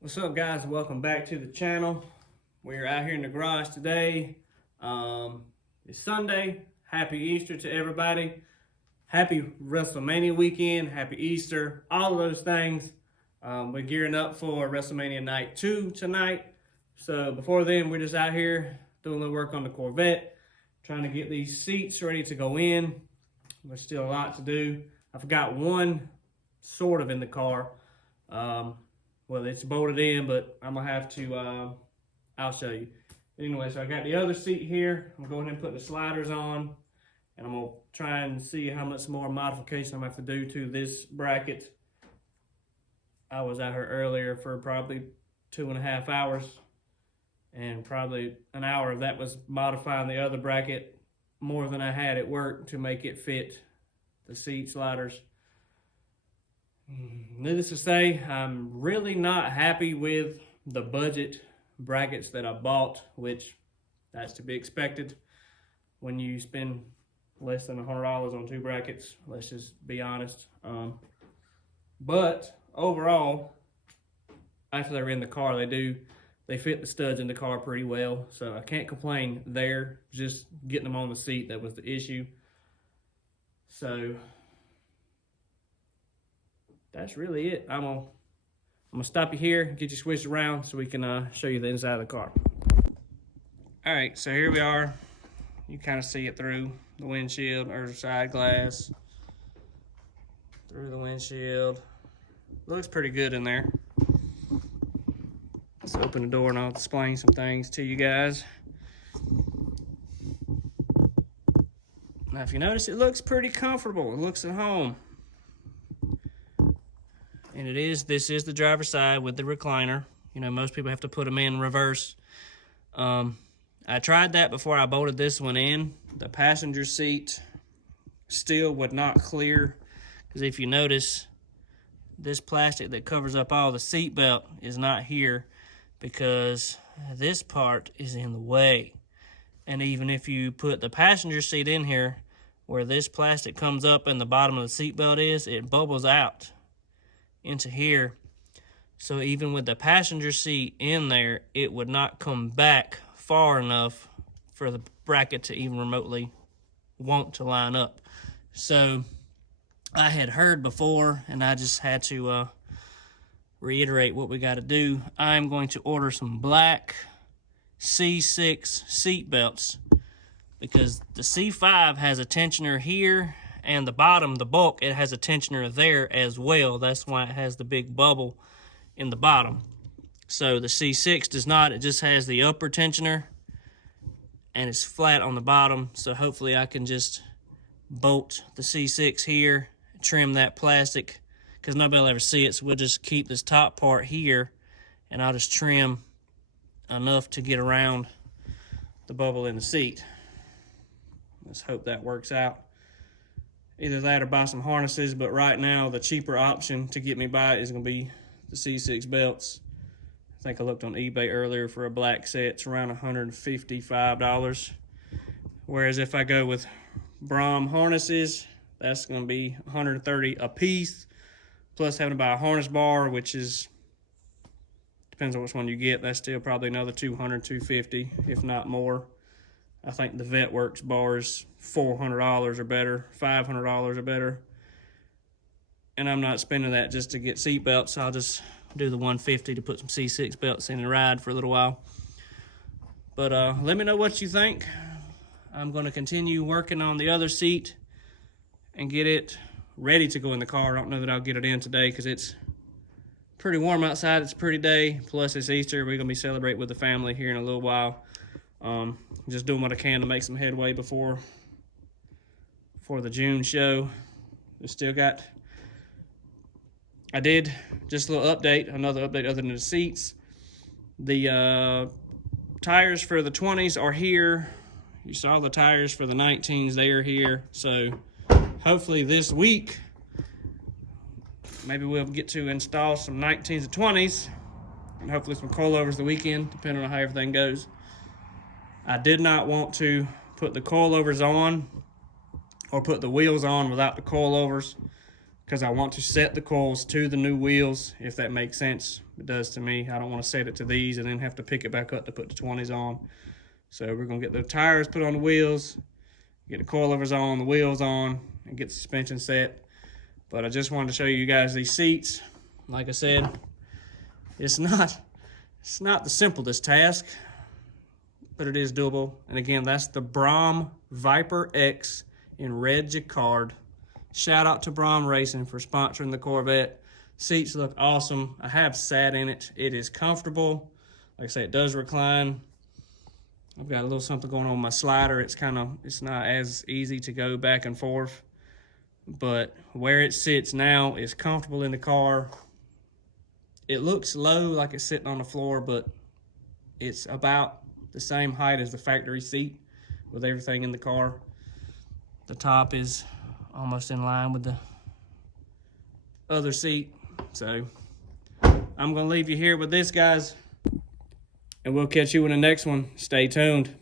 What's up, guys? Welcome back to the channel. We're out here in the garage today. It's Sunday. Happy Easter to everybody. Happy WrestleMania weekend. Happy Easter. All of those things. We're gearing up for WrestleMania Night 2 tonight. So before then, we're just out here doing a little work on the Corvette, trying to get these seats ready to go in. There's still a lot to do. I forgot one sort of in the car. Well, it's bolted in, but I'm going to have to, I'll show you. Anyway, so I got the other seat here. I'm going ahead and put the sliders on, and I'm going to try and see how much more modification I'm going to have to do to this bracket. I was out here earlier for probably 2.5 hours, and probably an hour of that was modifying the other bracket more than I had at work to make it fit the seat sliders. Needless to say, I'm really not happy with the budget brackets that I bought, which that's to be expected when you spend less than $100 on 2 brackets. Let's just be honest. But overall, after they're in the car, they fit the studs in the car pretty well, so I can't complain there. Just getting them on the seat, that was the issue. So that's really it. I'm gonna stop you here, get you switched around so we can show you the inside of the car. All right, so here we are. You kind of see it through the windshield or the side glass, through the windshield. Looks pretty good in there. Let's open the door and I'll explain some things to you guys. Now, if you notice, it looks pretty comfortable. It looks at home. And this is the driver's side with the recliner. You know, most people have to put them in reverse. I tried that before I bolted this one in. The passenger seat still would not clear, because if you notice, this plastic that covers up all the seat belt is not here because this part is in the way. And even if you put the passenger seat in here, where this plastic comes up and the bottom of the seat belt is, it bubbles out into here. So even with the passenger seat in there, it would not come back far enough for the bracket to even remotely want to line up. So I had heard before, and I just had to reiterate what we got to do. I'm going to order some black C6 seat belts, because the C5 has a tensioner here, and the bottom, the bulk, it has a tensioner there as well. That's why it has the big bubble in the bottom. So the C6 does not. It just has the upper tensioner, and it's flat on the bottom. So hopefully I can just bolt the C6 here, trim that plastic, because nobody will ever see it. So we'll just keep this top part here, and I'll just trim enough to get around the bubble in the seat. Let's hope that works out. Either that or buy some harnesses, but right now the cheaper option to get me by is going to be the C6 belts. I think I looked on eBay earlier for a black set. It's around $155. Whereas if I go with Braum harnesses, that's going to be $130 a piece, plus having to buy a harness bar, which is, depends on which one you get. That's still probably another $200, $250, if not more. I think the VetWorks bar is $400 or better, $500 or better. And I'm not spending that just to get seat belts. I'll just do the $150 to put some C6 belts in and ride for a little while. But let me know what you think. I'm going to continue working on the other seat and get it ready to go in the car. I don't know that I'll get it in today because it's pretty warm outside. It's a pretty day. Plus it's Easter. We're going to be celebrating with the family here in a little while. Just doing what I can to make some headway before the June show. We still got, I did just a little update, another update other than the seats. The tires for the 20s are here. You saw the tires for the 19s, they are here. So hopefully this week, maybe we'll get to install some 19s and 20s, and hopefully some coilovers the weekend, depending on how everything goes. I did not want to put the coilovers on or put the wheels on without the coilovers, because I want to set the coils to the new wheels, if that makes sense. It does to me. I don't want to set it to these and then have to pick it back up to put the 20s on. So we're going to get the tires put on the wheels, get the coilovers on, the wheels on, and get the suspension set. But I just wanted to show you guys these seats. Like I said, it's not the simplest task, but it is doable. And again, that's the Braum Viper X in red jacquard. Shout out to Braum Racing for sponsoring the Corvette. Seats look awesome. I have sat in it. It is comfortable. Like I say, it does recline. I've got a little something going on with my slider. It's not as easy to go back and forth. But where it sits now is comfortable in the car. It looks low, like it's sitting on the floor, but it's about the same height as the factory seat with everything in the car. The top is almost in line with the other seat. So I'm gonna leave you here with this, guys, and we'll catch you in the next one. Stay tuned.